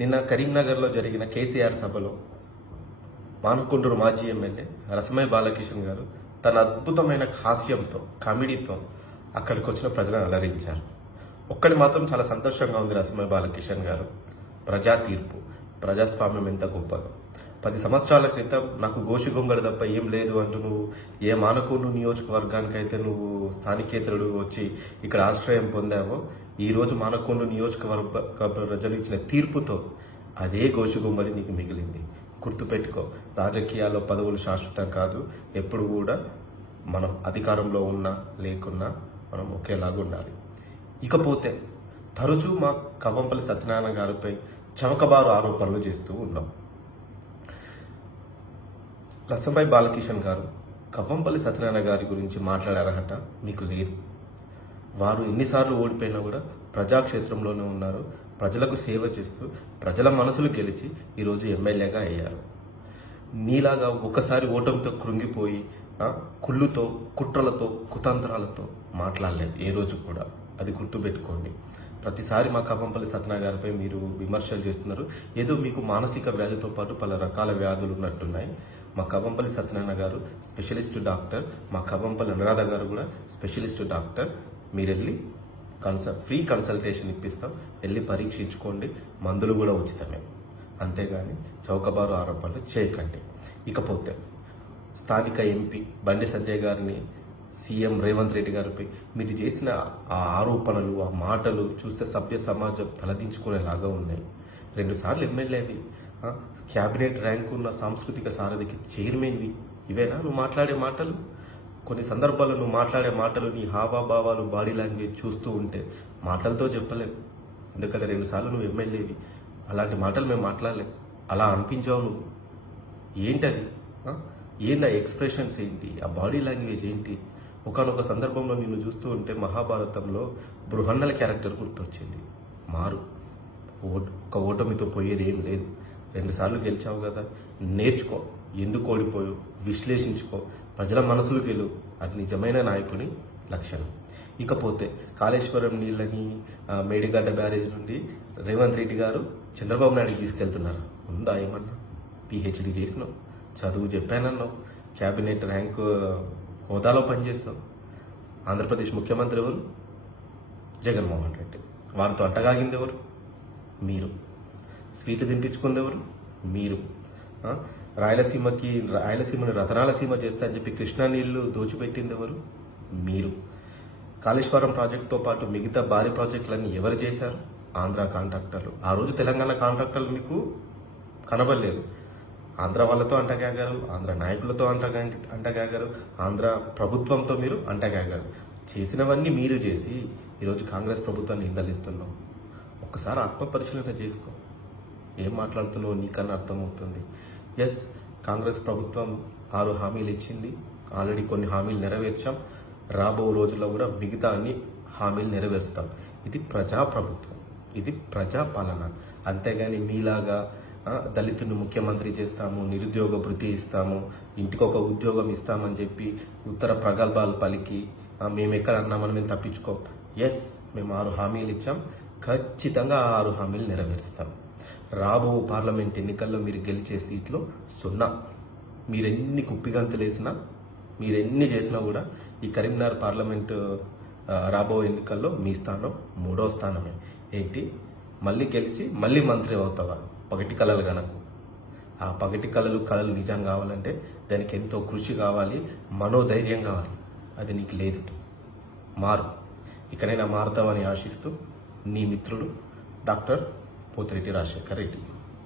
నిన్న కరీంనగర్లో జరిగిన కేసీఆర్ సభలో మానకొండూరు మాజీ ఎమ్మెల్యే రసమయ్య బాలకిషన్ గారు తన అద్భుతమైన హాస్యంతో కామెడీతో అక్కడికి వచ్చిన ప్రజలను అలరించారు. ఒక్కడి మాత్రం చాలా సంతోషంగా ఉంది. రసమయ్య బాలకిషన్ గారు ప్రజా తీర్పు, ప్రజాస్వామ్యం ఎంత గొప్పదో. 10 సంవత్సరాల క్రితం నాకు గోషి గొంగడు తప్ప ఏం లేదు అంటూ నువ్వు ఏ మానకొండూరు నియోజకవర్గానికైతే నువ్వు స్థానికేతరుడు వచ్చి ఇక్కడ ఆశ్రయం పొందావో, ఈరోజు మానకొండూరు నియోజకవర్గ ప్రజలు ఇచ్చిన తీర్పుతో అదే గోషి గొంగడి నీకు మిగిలింది. గుర్తుపెట్టుకో, రాజకీయాల్లో పదవులు శాశ్వతం కాదు. ఎప్పుడు కూడా మనం అధికారంలో ఉన్నా లేకున్నా మనం ఒకేలాగా ఉండాలి. ఇకపోతే తరచూ మా కవ్వంపల్లి సత్యనారాయణ గారిపై చవకబారు ఆరోపణలు చేస్తూ ఉన్నాం. రసమయ్య బాలకిషన్ గారు కవ్వంపల్లి సత్యనారాయణ గారి గురించి మాట్లాడే అర్హత మీకు లేదు. వారు ఎన్నిసార్లు ఓడిపోయినా కూడా ప్రజాక్షేత్రంలోనే ఉన్నారు. ప్రజలకు సేవ చేస్తూ ప్రజల మనసులు గెలిచి ఈరోజు ఎమ్మెల్యేగా అయ్యారు. నీలాగా ఒకసారి ఓటమితో కృంగిపోయి కుళ్ళుతో, కుట్రలతో, కుతంత్రాలతో మాట్లాడలేదు ఏ రోజు కూడా. అది గుర్తుపెట్టుకోండి. ప్రతిసారి మా కవ్వంపల్లి సత్యనారాయణ గారిపై మీరు విమర్శలు చేస్తున్నారు. ఏదో మీకు మానసిక వ్యాధితో పాటు పలు రకాల వ్యాధులు ఉన్నట్టున్నాయి. మా కవ్వంపల్లి సత్యనారాయణ గారు స్పెషలిస్ట్ డాక్టర్, మా కవ్వంపల్లి అనురాధ గారు కూడా స్పెషలిస్ట్ డాక్టర్. మీరు వెళ్ళి ఫ్రీ కన్సల్టేషన్ ఇప్పిస్తాం, వెళ్ళి పరీక్షించుకోండి. మందులు కూడా ఉచితమే. అంతేగాని చౌకబారు ఆరోపణలు చేయకండి. ఇకపోతే స్థానిక ఎంపీ బండి సంజయ్ గారిని సీఎం రేవంత్ రెడ్డి గారిపై మీరు చేసిన ఆ ఆరోపణలు, ఆ మాటలు చూస్తే సభ్య సమాజం తలదించుకునేలాగా ఉన్నాయి. 2 సార్లు ఎమ్మెల్యేవి, క్యాబినెట్ ర్యాంకు ఉన్న సాంస్కృతిక సారథికి చైర్మన్వి. ఇవేనా నువ్వు మాట్లాడే మాటలు? కొన్ని సందర్భాల్లో నువ్వు మాట్లాడే మాటలు, నీ హావాభావాలు, బాడీ లాంగ్వేజ్ చూస్తూ ఉంటే మాటలతో చెప్పలేము. ఎందుకంటే 2 సార్లు నువ్వు ఎమ్మెల్యేవి. అలాంటి మాటలు మేము మాట్లాడలేము. అలా అనిపించావు నువ్వు. ఏంటది? ఏంది ఆ ఎక్స్ప్రెషన్స్ ఏంటి? ఆ బాడీ లాంగ్వేజ్ ఏంటి? ఒకనొక సందర్భంలో నిన్ను చూస్తూ ఉంటే మహాభారతంలో బృహన్నల క్యారెక్టర్ గుర్తొచ్చింది. మారు. ఒక ఓటమితో పోయేది ఏం లేదు. 2 సార్లు గెలిచావు కదా, నేర్చుకో. ఎందుకు ఓడిపోయావు విశ్లేషించుకో. ప్రజల మనసులు గెలువు. అది నిజమైన నాయకుని లక్షణం. ఇకపోతే కాళేశ్వరం నీళ్ళని మేడిగడ్డ బ్యారేజ్ నుండి రేవంత్ రెడ్డి గారు చంద్రబాబు నాయుడు తీసుకెళ్తున్నారు. ఉందా ఏమన్నా? పిహెచ్డి చేసినావు, చదువు చెప్పానన్నావు, క్యాబినెట్ ర్యాంకు హోదాలో పనిచేస్తావు. ఆంధ్రప్రదేశ్ ముఖ్యమంత్రి ఎవరు? జగన్మోహన్ రెడ్డి. వారితో అట్టగాగింది ఎవరు? మీరు. స్వీట్లు తినిపించుకుంది ఎవరు? మీరు. రాయలసీమని రతనాలసీమ చేస్తా అని చెప్పి కృష్ణా నీళ్లు దోచిపెట్టింది ఎవరు? మీరు. కాళేశ్వరం ప్రాజెక్టుతో పాటు మిగతా భారీ ప్రాజెక్టులన్నీ ఎవరు చేశారు? ఆంధ్ర కాంట్రాక్టర్లు. ఆ రోజు తెలంగాణ కాంట్రాక్టర్లు మీకు కనబడలేదు. ఆంధ్ర వాళ్ళతో అంటగాగారు, ఆంధ్ర నాయకులతో అంటగాగారు, ఆంధ్ర ప్రభుత్వంతో మీరు అంటగాగారు. చేసినవన్నీ మీరు చేసి ఈరోజు కాంగ్రెస్ ప్రభుత్వాన్ని నిందలిస్తున్నాం. ఒక్కసారి ఆత్మపరిశీలన చేసుకో. ఏం మాట్లాడుతున్నావు నీకన్నా అర్థమవుతుంది. ఎస్, కాంగ్రెస్ ప్రభుత్వం 6 హామీలు ఇచ్చింది. ఆల్రెడీ కొన్ని హామీలు నెరవేర్చాం. రాబో రోజుల్లో కూడా మిగతా అన్ని హామీలు నెరవేరుస్తాం. ఇది ప్రజాప్రభుత్వం, ఇది ప్రజాపాలన. అంతేగాని మీలాగా దళితుని ముఖ్యమంత్రి చేస్తాము, నిరుద్యోగ భృతి ఇస్తాము, ఇంటికొక ఉద్యోగం ఇస్తామని చెప్పి ఉత్తర ప్రగల్భాలు పలికి మేము ఎక్కడ అన్నామని మేము తప్పించుకో. ఎస్, మేము 6 హామీలు ఇచ్చాం. ఖచ్చితంగా ఆ 6 హామీలు నెరవేరుస్తాం. రాబో పార్లమెంట్ ఎన్నికల్లో మీరు గెలిచే సీట్లు 0. మీరెన్ని కుప్పిగంతులు వేసినా, మీరెన్ని చేసినా కూడా ఈ కరీంనగర్ పార్లమెంటు రాబో ఎన్నికల్లో మీ స్థానం 3వ స్థానమే. ఏంటి, మళ్ళీ గెలిచి మళ్ళీ మంత్రి అవుతావా? పగటి కళలు గనకు. ఆ పగటి కళలు నిజం కావాలంటే దానికి ఎంతో కృషి కావాలి, మనోధైర్యం కావాలి. అది నీకు లేదు. మారు. ఇకనైనా మారుతావని ఆశిస్తూ నీ మిత్రుడు డాక్టర్ పోతిరెడ్డి రాజశేఖర్ రెడ్డి.